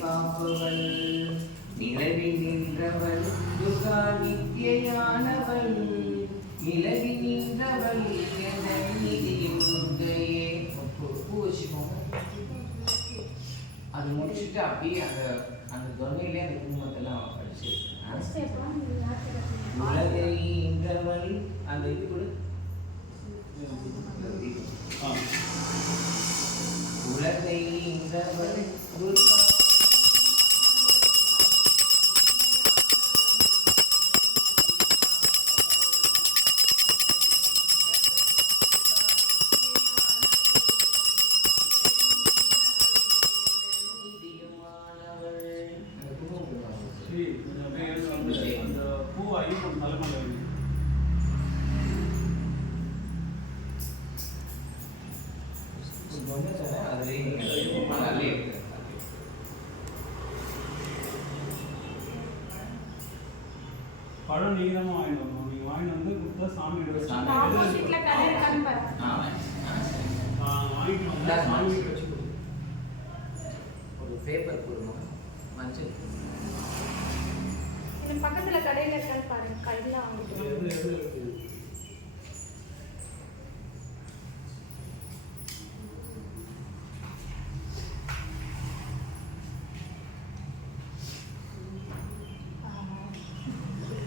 காப்பவள் நிலவி நின்றவள் துர்கா நித்யானவள் நிலவி நின்றவள் நிதியும் துர்கையே. பூ வச்சுக்கோங்க. அது முடிச்சுட்டு அப்படியே அந்த அந்த தொன்மையிலே அந்த குங்குமத்தெல்லாம் படிச்சு உலகைன்றவள் அந்த இது கூட உலகைன்றவள் பழம் நீங்க தான் வாங்கிட்டு வரணும். நீங்க வாங்கிட்டு வந்து கொடுத்தா சாமி வாங்கிட்டு வந்து சாமி வச்சு ஒரு பேப்பர் போடணும். மஞ்சள் பக்கத்துல கடையில இருக்கான்னு பாருங்க. கையில வாங்கிட்டு